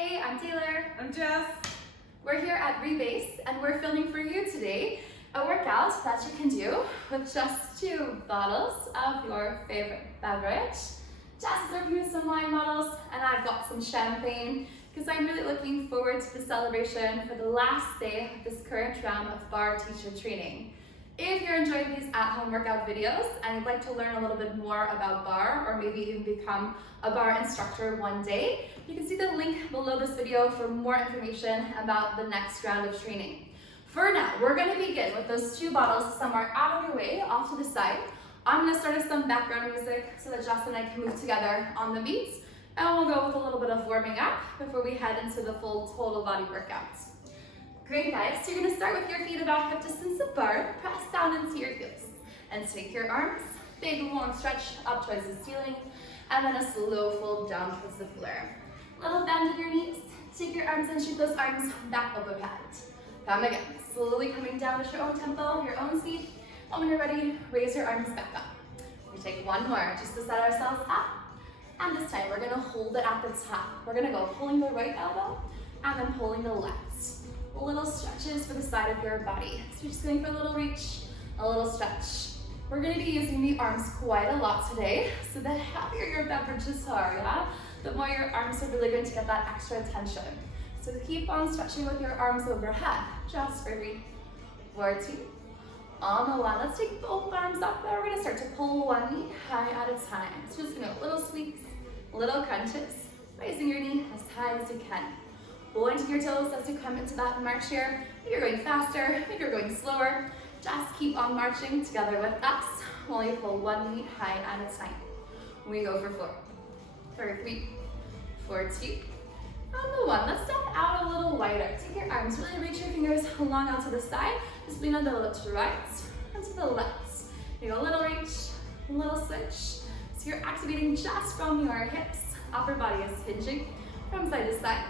Hey, I'm Taylor. I'm Jess. We're here at Rebase and we're filming for you today a workout that you can do with just 2 bottles of your favorite beverage. Jess is working with some wine bottles and I've got some champagne because I'm really looking forward to the celebration for the last day of this current round of Barre Teacher Training. If you're enjoying these at-home workout videos and you'd like to learn a little bit more about barre or maybe even become a barre instructor one day, you can see the link below this video for more information about the next round of training. For now, we're going to begin with those 2 bottles somewhere out of your way, off to the side. I'm going to start with some background music so that Jess and I can move together on the beats, and we'll go with a little bit of warming up before we head into the full total body workout. Great guys, so you're going to start with your feet about hip distance apart, press down into your heels, and take your arms, big long stretch up towards the ceiling, and then a slow fold down towards the floor. Little bend in your knees, take your arms and shoot those arms back overhead. Come again, slowly coming down at your own tempo, your own speed, and when you're ready, raise your arms back up. We take one more just to set ourselves up, and this time we're going to hold it at the top. We're going to go pulling the right elbow, and then pulling the left. Little stretches for the side of your body. So you're just going for a little reach, a little stretch. We're going to be using the arms quite a lot today, so the heavier your beverages are, the more your arms are really going to get that extra attention. So keep on stretching with your arms overhead, just for 3, 4, 2. On the 1, let's take both arms up there. We're going to start to pull one knee high at a time. So just little squeaks, little crunches, raising your knee as high as you can. Pointing your toes as you come into that march here. If you're going faster, if you're going slower, just keep on marching together with us while you pull one knee high at a time. We go for 4, for 3, for 2. On the 1, let's step out a little wider. Take your arms, really reach your fingers along out to the side. Just lean a little to the right and to the left. You go a little reach, a little switch. So you're activating just from your hips. Upper body is hinging from side to side.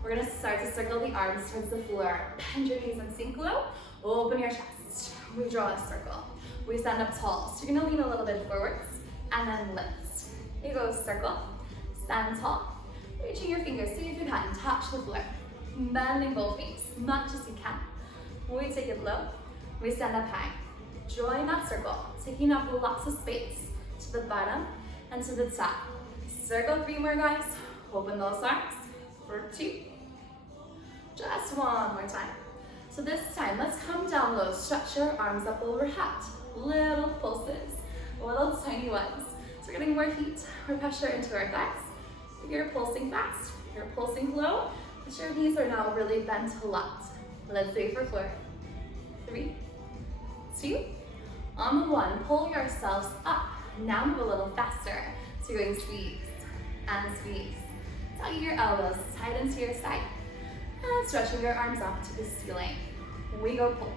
We're going to start to circle the arms towards the floor. Bend your knees and sink low. Open your chest. We draw a circle. We stand up tall. So you're going to lean a little bit forwards and then lift. You go circle. Stand tall. Reaching your fingers. See if you can touch the floor. Bending both knees, much as you can. We take it low. We stand up high. Drawing that circle. Taking up lots of space to the bottom and to the top. Circle 3 more, guys. Open those arms. For 2. Just one more time. So this time, let's come down low. Stretch your arms up overhead. Little pulses, little tiny ones. So we're getting more heat, more pressure into our thighs. If you're pulsing fast, if you're pulsing low, but your knees are now really bent a lot. Let's say for 4, 3, 2. On the 1, pull yourselves up. Now move a little faster. So you're going squeeze and squeeze. Tugging your elbows tight into your side and stretching your arms up to the ceiling. We go pull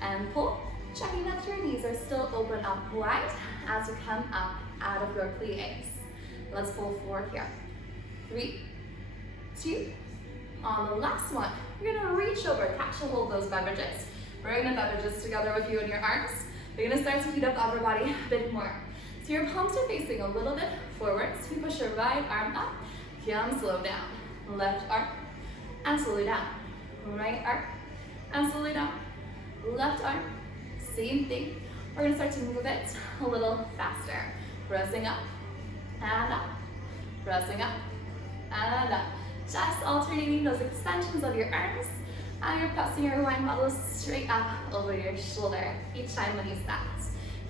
and pull, checking that your knees are still open up wide as you come up out of your plies. Let's pull 4 here. 3, 2. On the last one, you're going to reach over, catch and hold those beverages. Bring the beverages together with you in your arms. You're going to start to heat up the upper body a bit more. So your palms are facing a little bit forwards. You push your right arm up. Come slow down. Left arm and slowly down. Right arm and slowly down. Left arm, same thing. We're going to start to move it a little faster. Pressing up and up. Pressing up and up. Just alternating those extensions of your arms, and you're pressing your wine bottle straight up over your shoulder each time when you stand.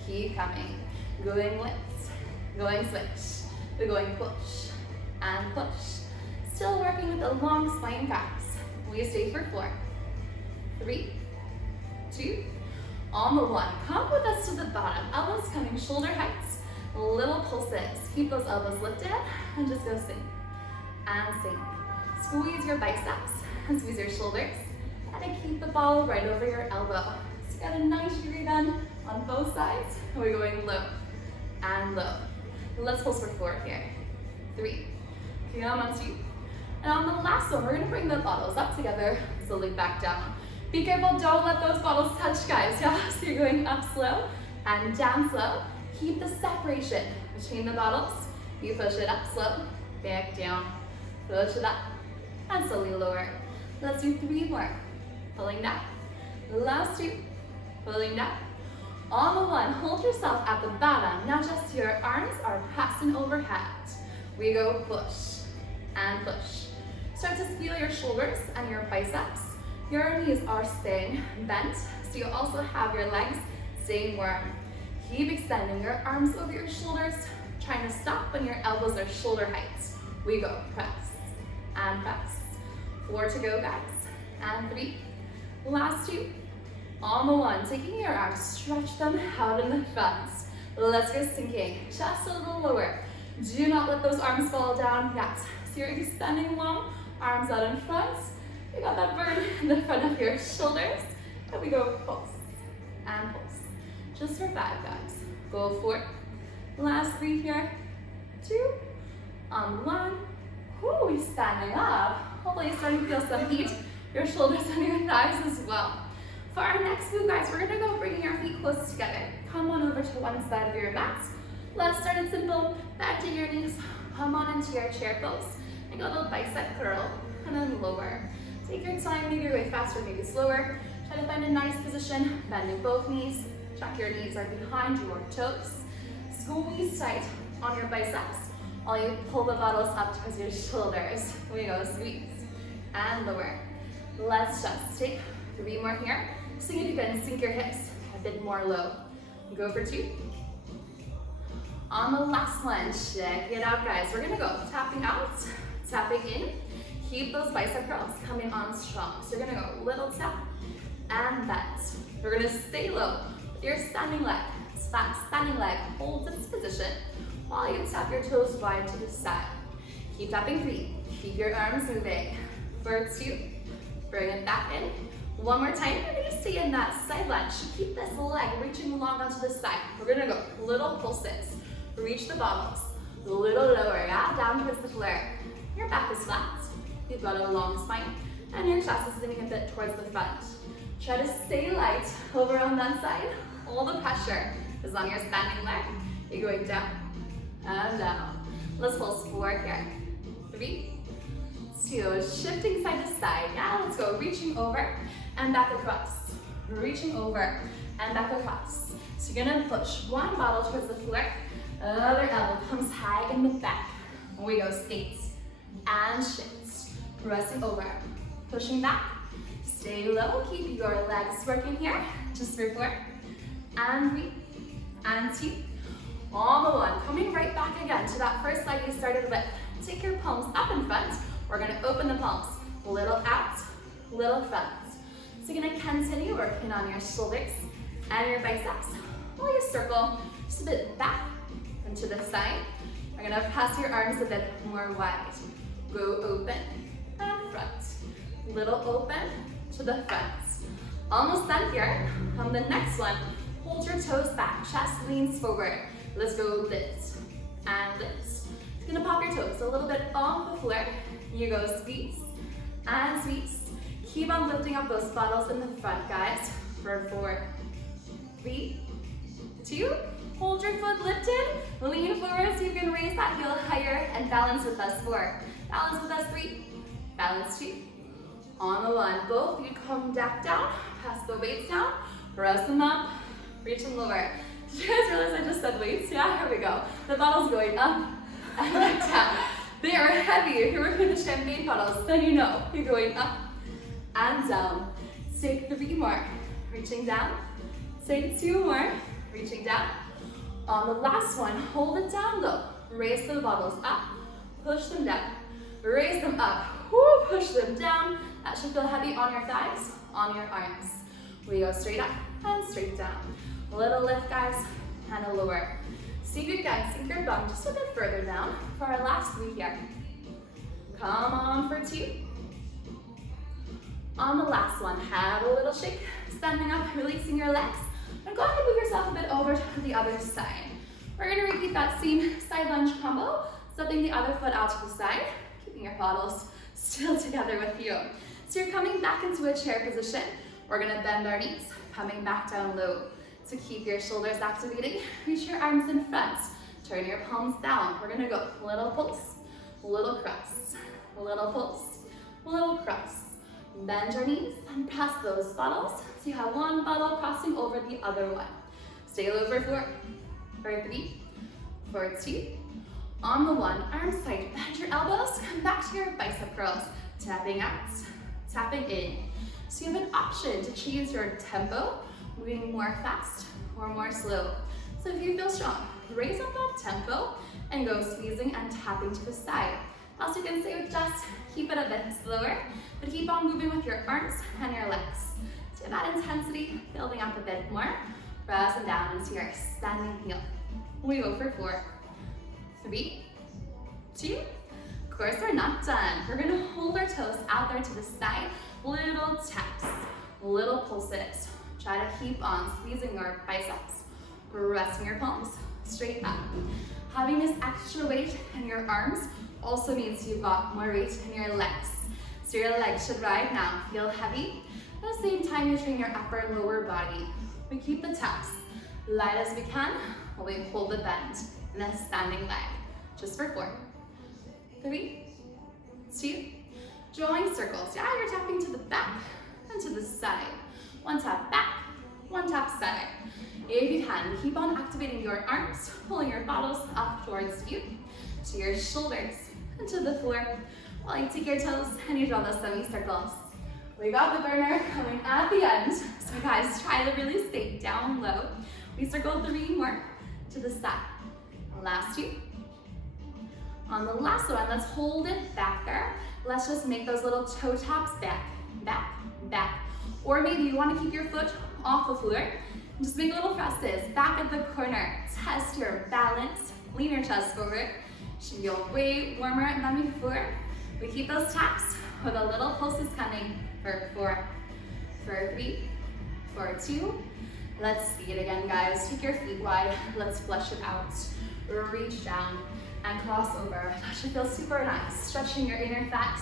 Keep coming. Going lift, going switch. We're going push and push. Still working with the long spine guys. We stay for 4, 3, 2. On the 1, come with us to the bottom. Elbows coming shoulder heights. Little pulses. Keep those elbows lifted and just go sink and sink. Squeeze your biceps and squeeze your shoulders. And keep the ball right over your elbow. So get a 90-degree bend on both sides. And we're going low and low. Let's pulse for 4 here. 3. Come on 2. And on the last one, we're going to bring the bottles up together, slowly back down. Be careful, don't let those bottles touch, guys. Yeah, so you're going up slow and down slow. Keep the separation between the bottles. You push it up slow, back down, push it up, and slowly lower. Let's do 3 more. Pulling down. Last 2. Pulling down. On the 1, hold yourself at the bottom. Now just your arms are pressing overhead. We go push and push. Start to feel your shoulders and your biceps. Your knees are staying bent, so you also have your legs staying warm. Keep extending your arms over your shoulders, trying to stop when your elbows are shoulder height. We go press and press. 4 to go, guys, and 3. Last 2. On the 1, taking your arms, stretch them out in the front. Let's go sinking, just a little lower. Do not let those arms fall down yet. So you're extending long, arms out in front. You got that burn in the front of your shoulders. And we go pulse and pulse. Just for 5, guys. Go 4. Last 3 here. 2. On 1. Whoo, standing up. Hopefully you're starting to feel some heat. Your shoulders and your thighs as well. For our next move, guys, we're gonna go bringing our feet close together. Come on over to one side of your mat. Let's start it simple. Bending your knees. Come on into your chair pose. And go a little bicep curl. And then lower. Take your time, maybe your way faster, maybe slower. Try to find a nice position, bending both knees. Check your knees are behind your toes. Squeeze tight on your biceps while you pull the bottles up towards your shoulders. We go squeeze and lower. Let's just take 3 more here. See if you can sink your hips a bit more low. Go for 2. On the last one, check it out, guys. We're gonna go tapping out, tapping in. Keep those bicep curls coming on strong. So you're gonna go little tap and bend. We're gonna stay low with your standing leg. Standing leg holds its position while you tap your toes wide to the side. Keep tapping 3. Keep your arms moving. For 2. Bring it back in. 1 more time. You're gonna stay in that side lunge. Keep this leg reaching long onto the side. We're gonna go little pulses. Reach the bottles. A little lower, yeah? Down towards the floor. Your back is flat. You've got a long spine, and your chest is leaning a bit towards the front. Try to stay light over on that side. All the pressure is on your standing leg. You're going down and down. Let's pulse 4 here. 3, 2, shifting side to side. Now let's go reaching over and back across. Reaching over and back across. So you're gonna push 1 bottle towards the floor. Other elbow comes high in the back. We go skate and shift. Pressing over, pushing back, stay low, keep your legs working here, just for 4, and 3, and 2, on the 1, coming right back again to that first leg you started with. Take your palms up in front, we're gonna open the palms, little out, little front. So you're gonna continue working on your shoulders and your biceps, while you circle just a bit back and to the side. We're gonna pass your arms a bit more wide, go open, and front. Little open to the front. Almost done here. On the next one, hold your toes back, chest leans forward. Let's go lift and lift. It's gonna pop your toes a little bit off the floor. You go squeeze and squeeze. Keep on lifting up those bottles in the front, guys. For 4, 3, 2. Hold your foot lifted. Lean forward so you can raise that heel higher and balance with us. 4. Balance with us. 3. Balance 2. On the 1, both feet come back down, pass the weights down, press them up, reach them lower. Did you guys realize I just said weights? Yeah, here we go. The bottle's going up and back down. They are heavy. If you're working with the champagne bottles, then you know you're going up and down. Take 3 more, reaching down. Take 2 more, reaching down. On the last one, hold it down low. Raise the bottles up, push them down. Raise them up, whoo, push them down. That should feel heavy on your thighs, on your arms. We go straight up and straight down. A little lift, guys, and a lower. See if you can sink your bum just a bit further down for our last 3 here. Come on for 2. On the last one, have a little shake, standing up, releasing your legs, and go ahead and move yourself a bit over to the other side. We're gonna repeat that same side lunge combo, stepping the other foot out to the side, keeping your bottles still together with you. So you're coming back into a chair position. We're gonna bend our knees, coming back down low. So keep your shoulders activating, reach your arms in front, turn your palms down. We're gonna go little pulse, little press, little pulse, cross. Bend your knees and press those bottles. So you have one bottle crossing over the other one. Stay low for 4, for 3, for 2. On the 1, arms tight, bend your elbows, come back to your bicep curls. Tapping out, tapping in. So you have an option to choose your tempo, moving more fast or more slow. So if you feel strong, raise up that tempo and go squeezing and tapping to the side. Also, you can stay with Jess, keep it a bit slower, but keep on moving with your arms and your legs. So that intensity building up a bit more. Press them down into your standing heel. We go for 4, 3, 2. Of course, we're not done. We're gonna hold our toes out there to the side. Little taps, little pulses. Try to keep on squeezing your biceps, resting your palms straight up. Having this extra weight in your arms also means you've got more weight in your legs. So your legs should right now feel heavy. At the same time, you train your upper and lower body. We keep the taps light as we can while we hold the bend in a standing leg. Just for 4, 3, 2. Drawing circles. Yeah, you're tapping to the back and to the side. 1 tap back, 1 tap side. If you can, keep on activating your arms, pulling your bottles up towards you, to your shoulders, and to the floor, while you take your toes and you draw those semicircles. We got the burner coming at the end, so guys, try to really stay down low. We circle 3 more to the side. Last 2. On the last one, let's hold it back there. Let's just make those little toe taps back, back, back. Or maybe you want to keep your foot off the floor. Just make little presses back at the corner. Test your balance. Lean your chest forward. Should feel way warmer than before. We keep those taps with a little pulses coming for 4, for 3, for 2. Let's see it again, guys. Take your feet wide. Let's flush it out. Reach down and cross over. That should feel super nice. Stretching your inner thighs,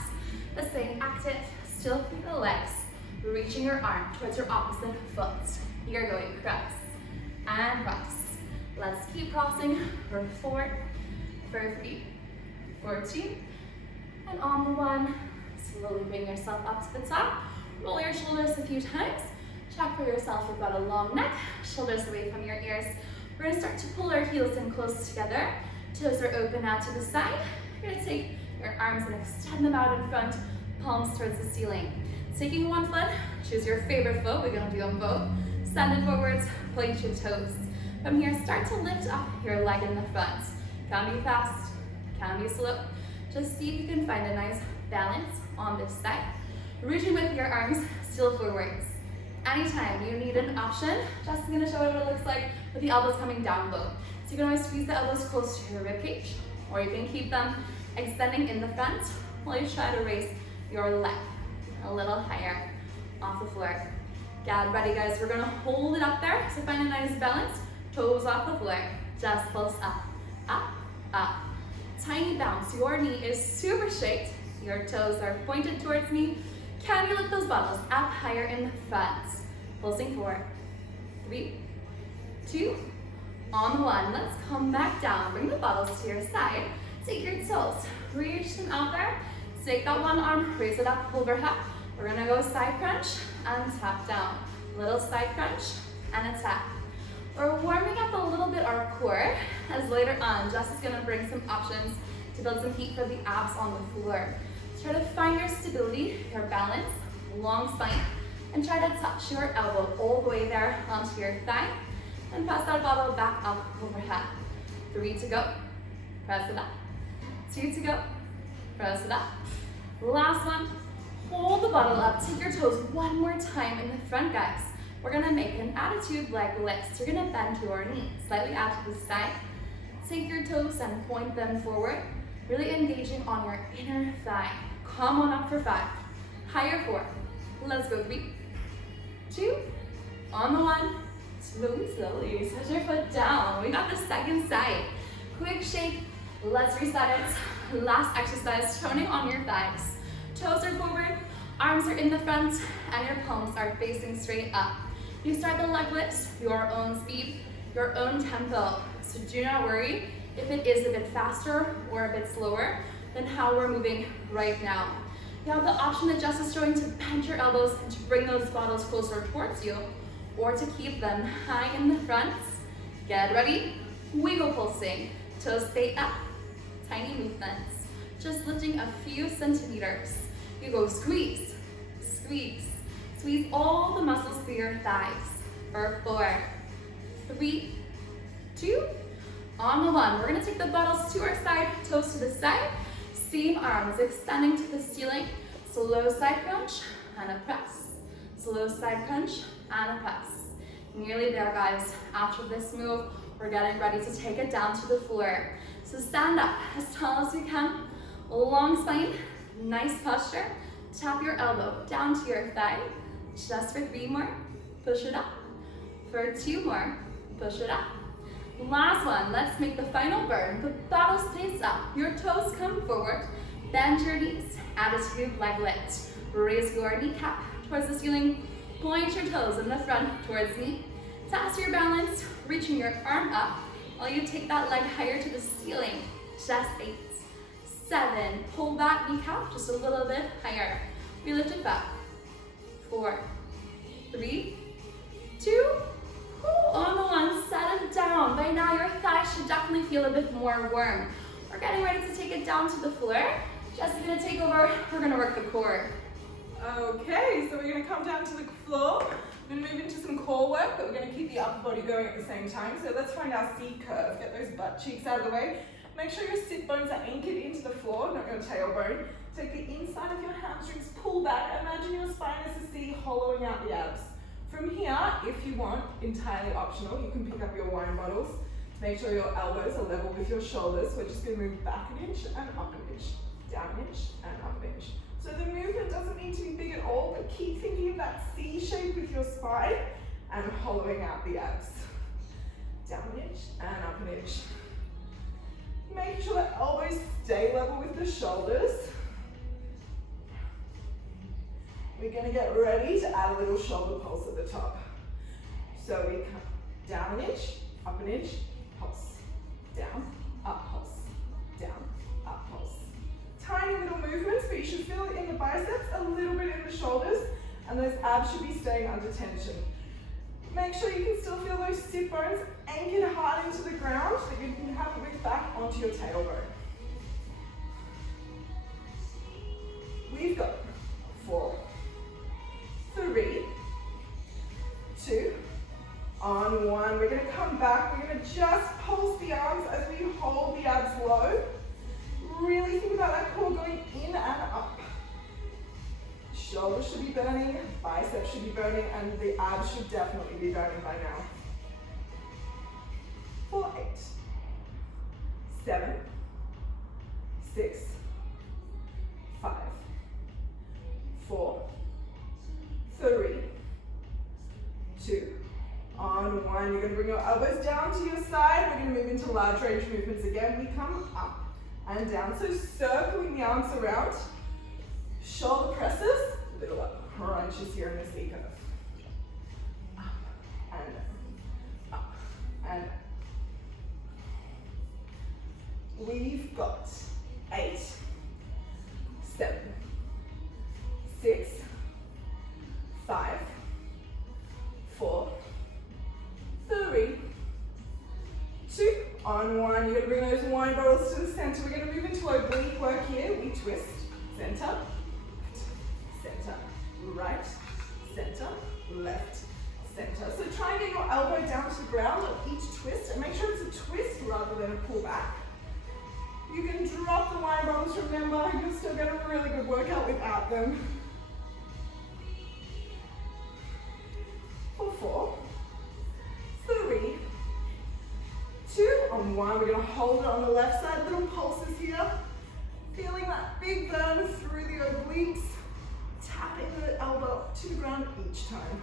but staying active. Still through the legs. Reaching your arm towards your opposite foot. You're going cross and cross. Let's keep crossing for 4, for 3, for 2, and on the 1, slowly bring yourself up to the top. Roll your shoulders a few times. Check for yourself. You've got a long neck. Shoulders away from your ears. We're going to start to pull our heels in close together. Toes are open out to the side. You're going to take your arms and extend them out in front, palms towards the ceiling. Taking 1 foot, choose your favorite foot. We're going to do them both. Send it forwards, point your toes. From here, start to lift up your leg in the front. Can be fast, can be slow. Just see if you can find a nice balance on this side. Reaching with your arms still forwards. Anytime you need an option, Jess is going to show you what it looks like with the elbows coming down low. So you can always squeeze the elbows close to your rib cage, or you can keep them extending in the front while you try to raise your leg a little higher off the floor. Get ready, guys. We're going to hold it up there. So find a nice balance. Toes off the floor. Just pulse up, up, up. Tiny bounce. Your knee is super straight. Your toes are pointed towards me. Can you lift those bottles up higher in the front? Pulsing 4, 3, 2. On the 1, let's come back down. Bring the bottles to your side. Take your toes, reach them out there. Take that 1 arm, raise it up overhead. We're gonna go side crunch and tap down. Little side crunch and a tap. We're warming up a little bit our core, as later on, Jess is gonna bring some options to build some heat for the abs on the floor. Try to find your stability, your balance, long spine, and try to touch your elbow all the way there onto your thigh, and press that bottle back up overhead. 3 to go, press it up. 2 to go, press it up. Last one, hold the bottle up, take your toes 1 more time in the front, guys. We're gonna make an attitude leg lift. You're gonna bend your knees slightly out to the side. Take your toes and point them forward, really engaging on your inner thigh. Come on up for 5, higher 4. Let's go 3, 2, on the 1. Slowly, slowly, set your foot down. We got the second side. Quick shake, let's reset it. Last exercise, toning on your thighs. Toes are forward, arms are in the front, and your palms are facing straight up. You start the leg lifts, your own speed, your own tempo. So do not worry if it is a bit faster or a bit slower than how we're moving right now. You have the option that Jess is showing to bend your elbows and to bring those bottles closer towards you, or to keep them high in the front. Get ready, wiggle pulsing, toes stay up, tiny movements, just lifting a few centimeters. You go squeeze, squeeze, squeeze all the muscles through your thighs. For 4, 3, 2, on the 1. We're gonna take the bottles to our side, toes to the side, same arms extending to the ceiling, slow side crunch and a press, slow side crunch and a press. Nearly there, guys. After this move, we're getting ready to take it down to the floor. So stand up as tall as you can, long spine, nice posture. Tap your elbow down to your thigh. Just for 3 more, push it up. For 2 more, push it up. Last one, let's make the final burn. The bottle stays up, your toes come forward, bend your knees, attitude leg lift. Raise your kneecap towards the ceiling, point your toes in the front towards me. Test your balance, reaching your arm up while you take that leg higher to the ceiling. Just 8, 7, pull that kneecap just a little bit higher. We lift it back. 4, 3, 2, on the 1, set it down. By now your thighs should definitely feel a bit more warm. We're getting ready to take it down to the floor. Jess is gonna take over, we're gonna work the core. Okay, so we're gonna come down to the floor. We're gonna move into some core work, but we're gonna keep the upper body going at the same time. So let's find our C curve. Get those butt cheeks out of the way. Make sure your sit bones are anchored into the floor, not your tailbone. Take the inside of your hamstrings, pull back. Imagine your spine as a C, hollowing out the abs. From here, if you want, entirely optional, you can pick up your wine bottles. Make sure your elbows are level with your shoulders. We're just gonna move back an inch and up an inch, down an inch and up an inch. So the movement doesn't need to be big at all, but keep thinking of that C shape with your spine and hollowing out the abs. Down an inch and up an inch. Make sure the elbows stay level with the shoulders. We're going to get ready to add a little shoulder pulse at the top. So we come down an inch, up an inch, pulse. Down, up, pulse. Down, up, pulse. Tiny little movements, but you should feel it in the biceps, a little bit in the shoulders, and those abs should be staying under tension. Make sure you can still feel those sit bones anchored hard into the ground, so that you can have it lift back onto your tailbone. We've got 4, 3, 2, on 1. We're going to come back. We're going to just pulse the arms as we hold the abs low. Really think about that core going in and up. Shoulders should be burning, biceps should be burning, and the abs should definitely be burning by now. 4, 8, 7, 6, 5, 4, 3, 2, on 1. You're going to bring your elbows down to your side. We're going to move into large range movements again. We come up and down. So circling the arms around. Shoulder presses. Little crunches here in the C curve. Up and down. Up and down. We've got 8, 7, 6, 5, 4, 3, 2, on 1. You're going to bring those wine bottles to the center. We're going to move into oblique work here. We twist, center, center, right, center, left, center. So try and get your elbow down to the ground on each twist, and make sure it's a twist rather than a pull back. You can drop the wine bottles, remember, you'll still get a really good workout without them. For 4, 3, 2, on 1. We're going to hold it on the left side. Little pulses here. Feeling that big burn through the obliques. Tapping the elbow to the ground each time.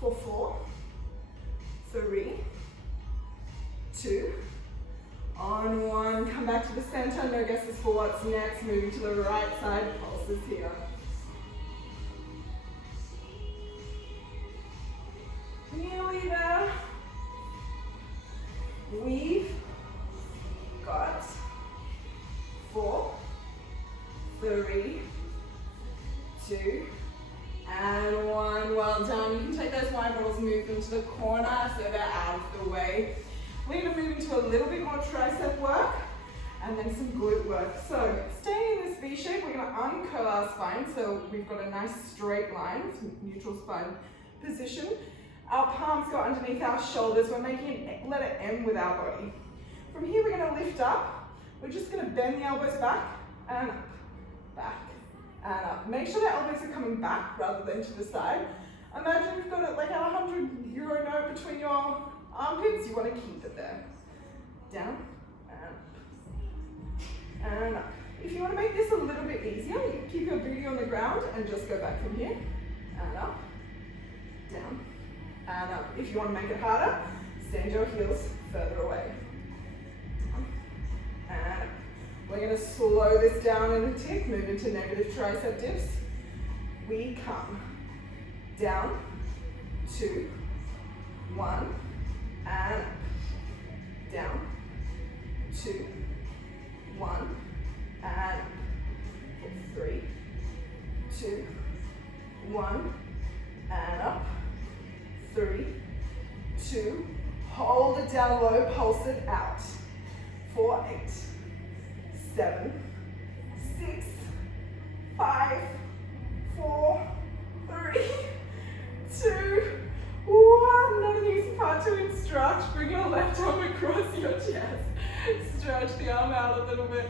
For 4, 3, 2, on 1. Come back to the center. No guesses for what's next. Moving to the right side. Pulses here. Nearly there. We've got 4, 3, 2, and 1. Well done. You can take those wine bottles, move them to the corner so they're out of the way. We're going to move into a little bit more tricep work and then some glute work. So staying in this V shape, we're going to uncurl our spine so we've got a nice straight line, neutral spine position. Our palms go underneath our shoulders. We're making a letter M with our body. From here, we're going to lift up. We're just going to bend the elbows back and up, back and up. Make sure the elbows are coming back rather than to the side. Imagine you've got it like a €100 note between your armpits. You want to keep it there. Down and up. If you want to make this a little bit easier, you can keep your booty on the ground and just go back from here and up, down and up. If you want to make it harder, send your heels further away. And we're going to slow this down in a tick, move into negative tricep dips. We come down, 2, 1, and up. Down, 2, 1, and up. 3, 2, 1, and up. 3, 2, hold it down low, pulse it out. 4, 8, 7, 6, 5, 4, 3, 2, 1. Not an easy part to instruct. Bring your left arm across your chest. Stretch the arm out a little bit.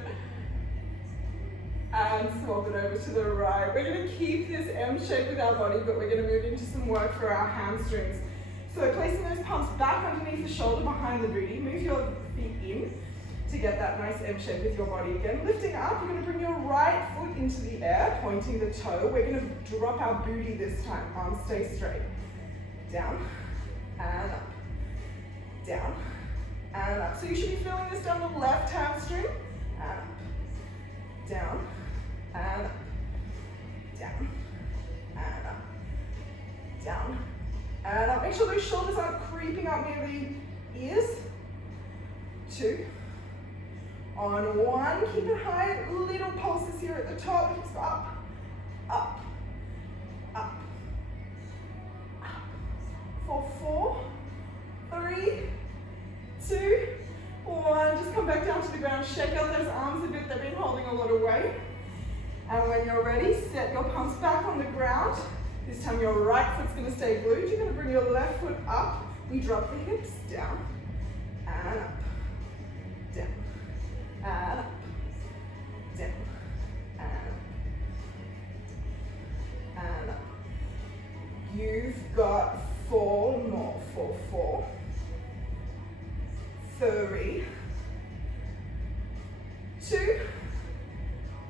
And swap it over to the right. We're going to keep this M shape with our body, but we're going to move into some work for our hamstrings. So placing those palms back underneath the shoulder behind the booty. Move your feet in to get that nice M shape with your body again. Lifting up, you're going to bring your right foot into the air, pointing the toe. We're going to drop our booty this time. Arms stay straight. Down and up. Down and up. So you should be feeling this down the left hamstring. And up. Down and up. Down and up. Down and up. Make sure those shoulders aren't creeping up near the ears. 2. On 1, keep it high, little pulses here at the top, hips up, up, up, up. For 4, 3, 2, 1. Just come back down to the ground, shake out those arms a bit, they've been holding a lot of weight. And when you're ready, set your palms back on the ground. This time your right foot's gonna stay glued. You're gonna bring your left foot up. We drop the hips down and up, down. And up, down, and up. You've got 4 more. 4, 3, 2,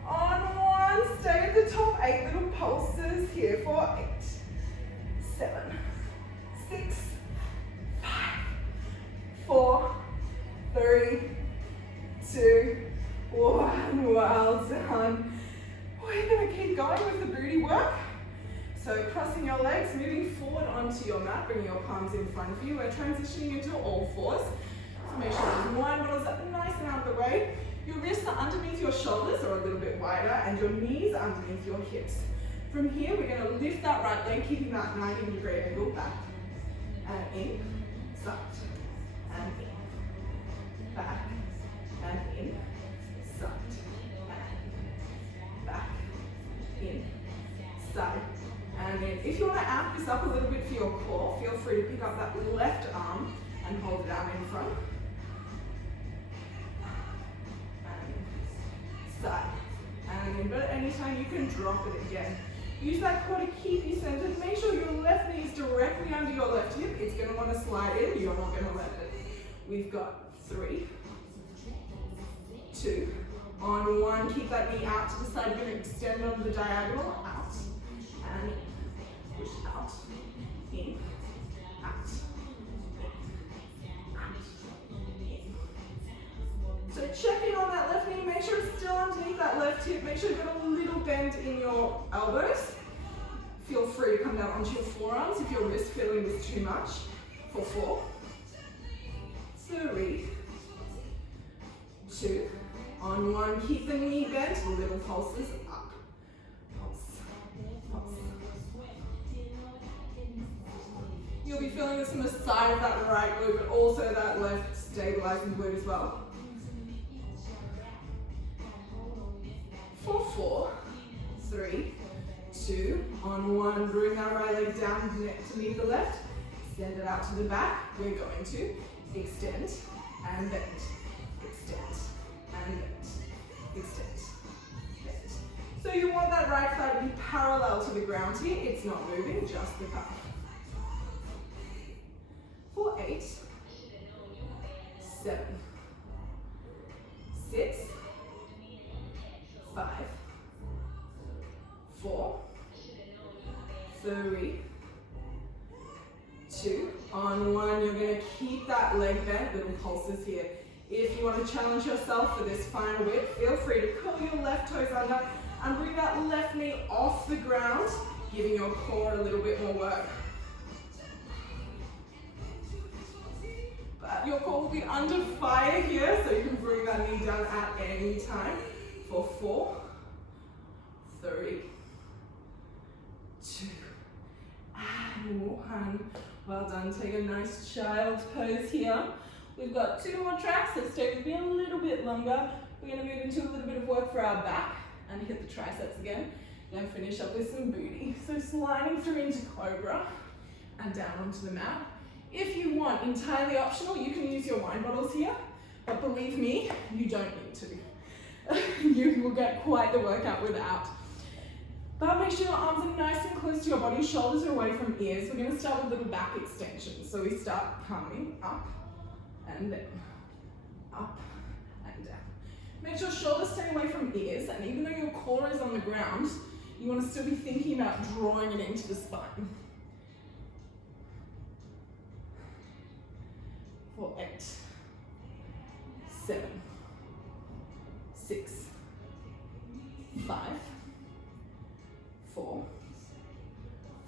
on 1. Stay at the top. 8 little pulses here for 8, 7, 6, 5, 4, 3, 2, 1. Well done. We're going to keep going with the booty work. So crossing your legs, moving forward onto your mat, bringing your palms in front of you. We're transitioning into all fours. So make sure those wine bottles are nice and out of the way. Your wrists are underneath your shoulders or a little bit wider, and your knees are underneath your hips. From here, we're going to lift that right leg, keeping that 90-degree angle back and in, side, and in, back, and in, side, and back, in, side, and in. If you want to amp this up a little bit for your core, feel free to pick up that left arm and hold it out in front. And side, and in. But at any time you can drop it again. Use that core to keep you centered. Make sure your left knee is directly under your left hip. It's going to want to slide in. You're not going to let it. We've got 3, 2, on 1. Keep that knee out to the side. You're going to extend on the diagonal. Out and in. Push out. In. Out. So check in on that left knee, make sure it's still underneath that left hip, make sure you've got a little bend in your elbows. Feel free to come down onto your forearms if your wrist feeling this too much. For 4, 3, 2, on 1, keep the knee bent, little pulses up, pulse, You'll be feeling this from the side of that right glute, but also that left stabilizing glute as well. For 4, 3, 2, on 1, bring that right leg down to meet the left, extend it out to the back. We're going to extend and bend, extend and bend, extend, bend. So you want that right thigh to be parallel to the ground here. It's not moving, just the calf. For 8, 7, 6, 5, 4, 3, 2, on 1, you're going to keep that leg bent, little pulses here. If you want to challenge yourself for this final whip, feel free to curl your left toes under and bring that left knee off the ground, giving your core a little bit more work. But your core will be under fire here, so you can bring that knee down at any time. For 4, 3, 2, and 1. Well done. Take a nice child's pose here. We've got 2 more tracks, so stay with me a little bit longer. We're going to move into a little bit of work for our back and hit the triceps again. Then finish up with some booty. So sliding through into cobra and down onto the mat. If you want, entirely optional, you can use your wine bottles here, but believe me, you don't need to. You will get quite the workout without. But make sure your arms are nice and close to your body, shoulders are away from ears. We're going to start with little back extensions. So we start coming up and then up and down. Make sure shoulders stay away from ears, and even though your core is on the ground, you want to still be thinking about drawing it into the spine. For 8, 7, 6, 5, 4,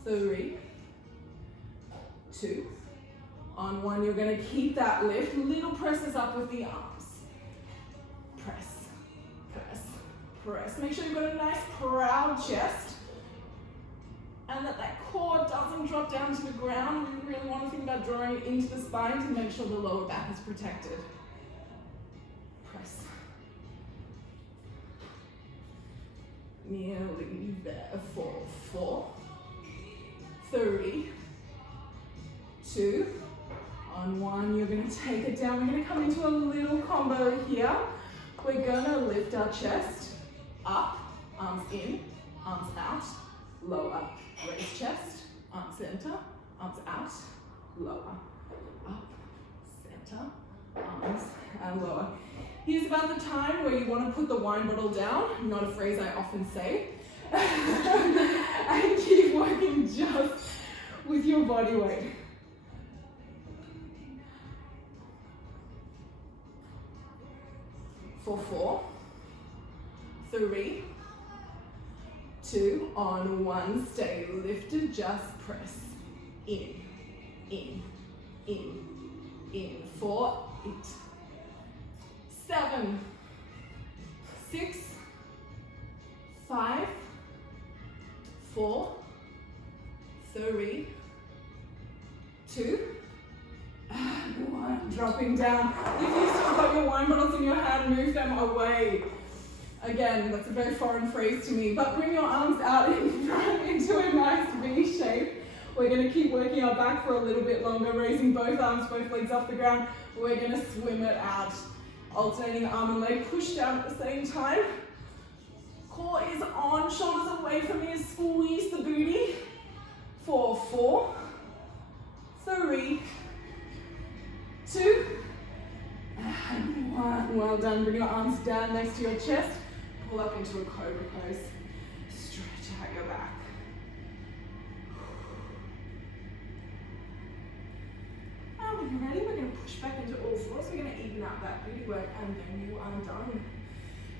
3, 2, on 1, you're going to keep that lift. Little presses up with the arms. Press, press, press. Make sure you've got a nice proud chest and that core doesn't drop down to the ground. We really want to think about drawing it into the spine to make sure the lower back is protected. Press. Nearly there. For 4, 3, 2, on 1, you're going to take it down. We're going to come into a little combo here. We're going to lift our chest up, arms in, arms out, lower, raise chest, arms center, arms out, lower, up, center, arms, and lower. Here's about the time where you want to put the wine bottle down, not a phrase I often say, and keep working just with your body weight. For 4, 3, 2, on 1, stay lifted, just press in, in, in, in. 4, 8, 7, 6, 5, 4, 3, 2, and 1. Dropping down. If you've still got your wine bottles in your hand, move them away. Again, that's a very foreign phrase to me, but bring your arms out in front into a nice V shape. We're going to keep working our back for a little bit longer, raising both arms, both legs off the ground. We're going to swim it out. Alternating arm and leg, push down at the same time. Core is on, shoulders away from me, squeeze the booty. For 4, 3, 2, and 1. Well done. Bring your arms down next to your chest. Pull up into a cobra pose. Stretch out your back. And when you're ready, we're going to push back into all fours. We're going to even out that booty work, and then you are done.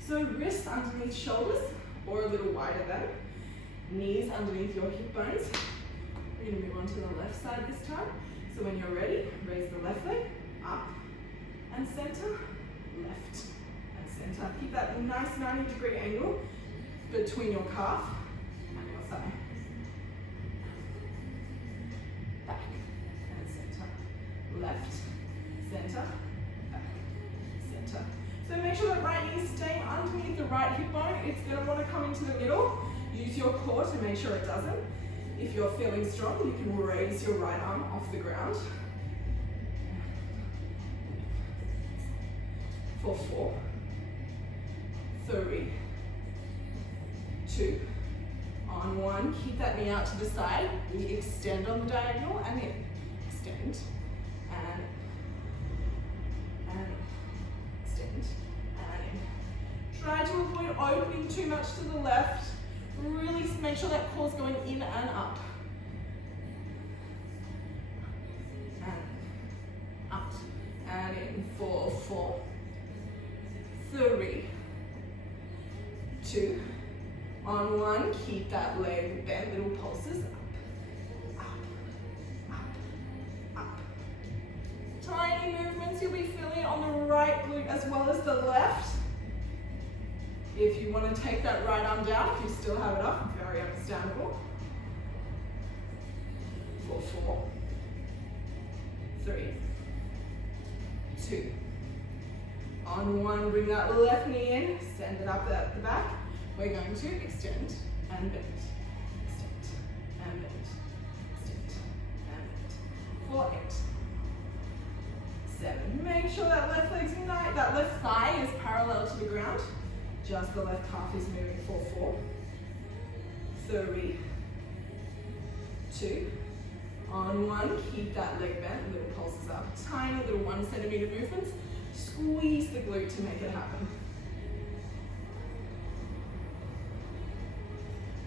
So wrists underneath shoulders, or a little wider than. Knees underneath your hip bones. We're going to move on to the left side this time. So when you're ready, raise the left leg, up and center, left and center. Keep that nice 90-degree angle between your calf and your thigh. Back left, center, back, center. So make sure that right knee is staying underneath the right hip bone. It's going to want to come into the middle. Use your core to make sure it doesn't. If you're feeling strong, you can raise your right arm off the ground. For 4, 3, 2, on 1. Keep that knee out to the side. We extend on the diagonal and in. Extend and extend and in. Try to avoid opening too much to the left. Really make sure that core's going in and up. And out and in. 4, 4, 3, 2, on 1, keep that leg bent, little pulses, up, up, up, up. Tiny movements, you'll be feeling it on the right glute as well as the left. If you want to take that right arm down, if you still have it up, very understandable. 4, 4, 3, 2, on 1, bring that left knee in, send it up at the back. We're going to extend and bend, extend and bend, extend and bend. 4, 8, 7. Make sure that left leg's nice, that left thigh is parallel to the ground. Just the left calf is moving. 4, 4, 3, 2. On 1, keep that leg bent, little pulses up. Tiny little 1 centimeter movements. Squeeze the glute to make it happen.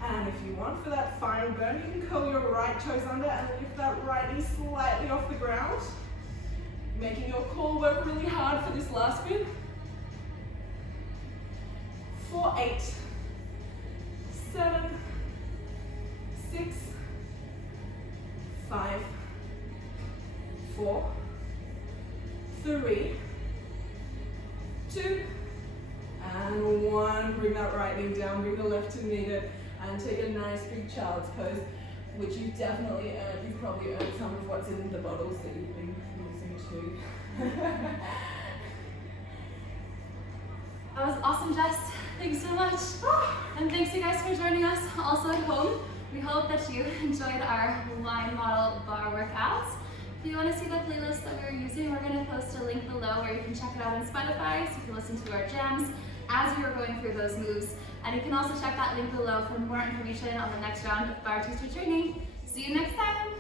And if you want, for that final burn, you can curl your right toes under and lift that right knee slightly off the ground. Making your core work really hard for this last bit. 4, 8, 7, 6, 5, 4, 3, 2, and 1. Bring that right knee down, bring the left to meet it, and take a nice big child's pose, which you've definitely earned. You've probably earned some of what's in the bottles that you've been using too. That was awesome, Jess. Thanks so much. And thanks you guys for joining us also at home. We hope that you enjoyed our line model bar workouts. If you want to see the playlist that we're using, we're going to post a link below where you can check it out on Spotify so you can listen to our jams as we were going through those moves. And you can also check that link below for more information on the next round of Barre Teacher Training. See you next time!